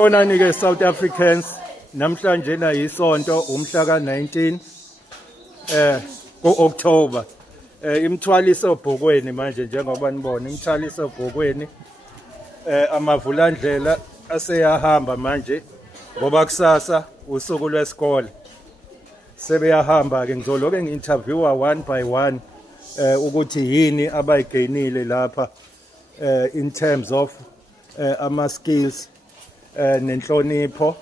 Bonani ke South Africans, namhlanje na isonto umhla ka19 ku-October. Imthwaliso obhokweni manje njengoba nibona imthwaliso obhokweni amavulandlela aseyahamba manje ngoba kusasa usuku lwesikole. Sebeyahamba ke ngizoloke ngi-interviewa one by one ukuthi yini abayigainile lapha in terms of ama skills nenhlonipho.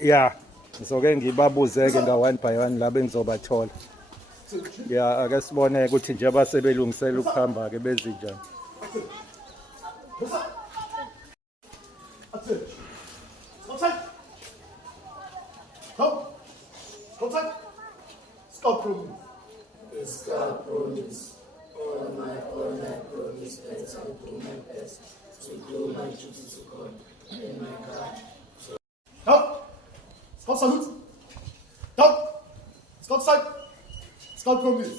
Yeah, ngizoke ngibabuzeke nga one by one la bengizobathola. Yeah, ake sibone ukuthi nje basebelungisela ukuhamba ke bezinjani. Stop promise. Stop promise. All my own I promise that I'll do my best to do my duty to God and my God. Stop. Stop salute. Stop. Stop sight. Stop promise.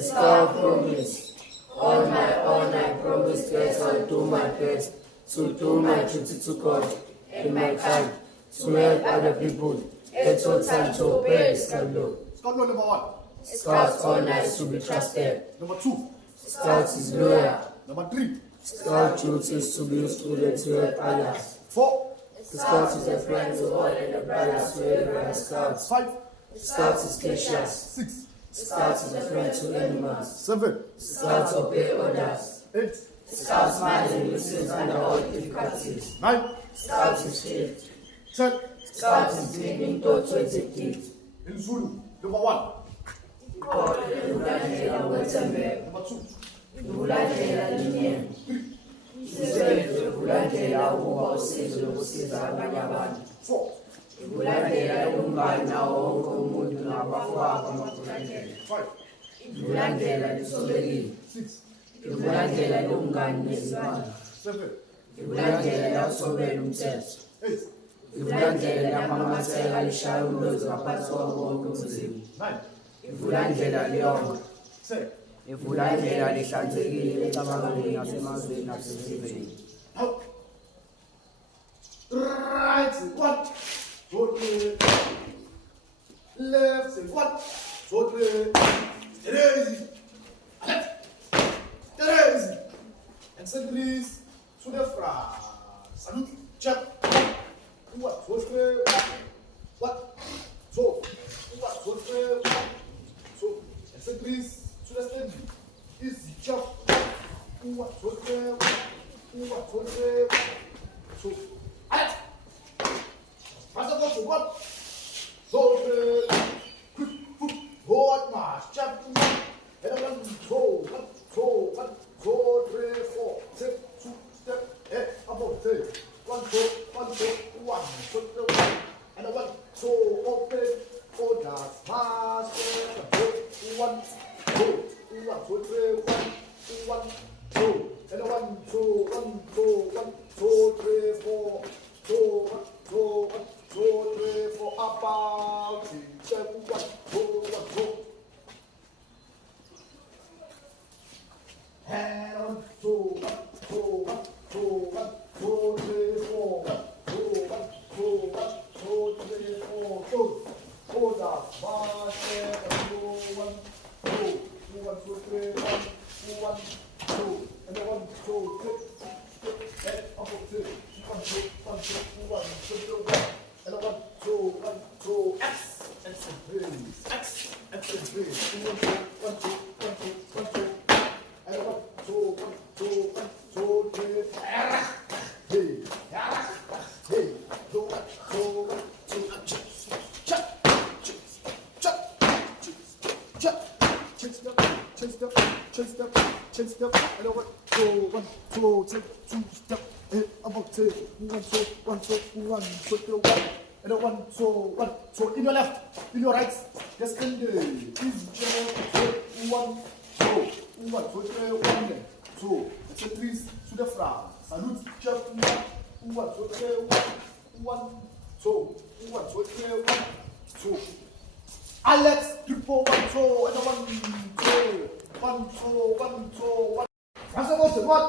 Stop promise. All my own I promise that I'll do my best to do my duty to God and my God, to help other people at all time to obey God's law. Scout law number 1. Scout's honor is to be trusted. Number 2. Scout is loyal. Number 3. Scout duty is to be useful and to help others. 4. The Scout is a friend to all and the brothers to everyone. Scouts. 5. Scout is gracious. 6. Scout is a friend to animals. 7. Scouts obey orders. 8. Scout smiles and listens under all difficulties. 9. Scout is faith. 10. Scout is giving thought to execute. In Zulu, number 1. Number 2. Ukulandela linye izenzo ukulandela ukuba usizo lokusiza abanye abantu. 4. Ukulandela umbani nawo wonke umuntu nabafowabo amakulandela. 5. Ukulandela lisobekile. 6. Ukulandela lomngani nezimali. 7. Ukulandela usobela umthetho. 8. Ukulandela amamathela alishaya umlozi ngaphansi kwawo wonke umzimba. 9. Ukulandela liyonke. 10. Ukulandela lihlanzekile ecabangweni nasemazweni nasezimveni. Right, what? Left, what? Terezi. Terezi. And centuries to the front. Salute, check. What? What? So, what? So, and centuries to the stand. Easy chop. What? So, alert. Pass up to what? So, what march? Chop. And one, so, 3, 4, 6, 2, step, head, about 3. 1, 2, 1, 2, 1, 2, and a 1, 2, open, orders, master, 1, 2, 1, 2, 3, 1, 2, and a 1, 2, 1, 2, 1, 2, 3, 4, 2, 1, 2, 1, 2, 3, 4, about 7, 1, 2, 1, 2. And 1, 2, 1, 2, 1, 2, 1, 2, 3, 4, 1, 2, 1, 2, 1, 2, 3, 4, 2. Hold up, march, 2, 1, 2, 1, 2, 3, 1, 2, and then 1, 2, 3, head up, 2, 1, 2, 1, 2, 1, 2, 1, and then 1, 2, 1, 2, X, and please, X, and please, 1, 2, 1, 2, 1, 2, 1, 2. And 1, 2, 1, 2, 1, 2, 3, 4. Hey, hey, 2, 1, 2, 1, 2, chop, chop, chase step, and 1, 2, 1, 2, take 2 step, about 2, 1, 2, 1, 2, 1, 2, 1, and 1, 2, 1, 2, in your left, in your right, just in the easy jump, 1, 2, 1, 2, 3, 1, 2, and 3 to the front, salute, jump, 1, 2, 3, 1, 2, 1, 2, 3, 1, 2. Alex, triple 1, 2, and 1, 2, 1, 2, 1, 2, 1. That's about what?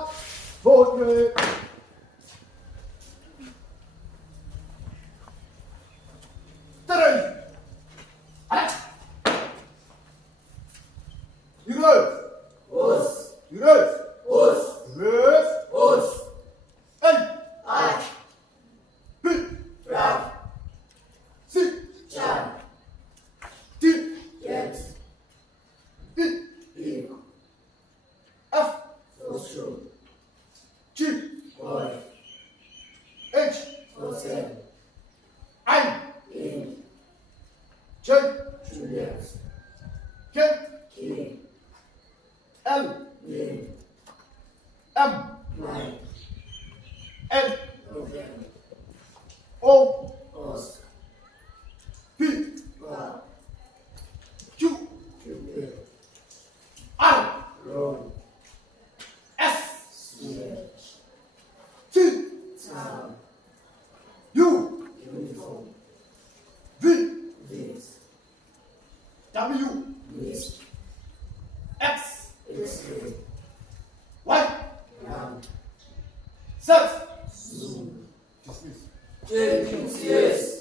4, 3. I, J, K, L, M, N, O, P, Q, R, S, T, U, V, W, X, Y, Z. Dismiss. Yes.